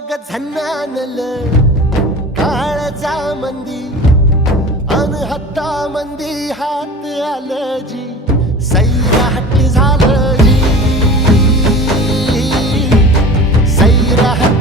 ग झन्नानल काळजा मंदी अन हत्ता मंदी हात आलं जी सैरा हट्ट झालं जी सैरा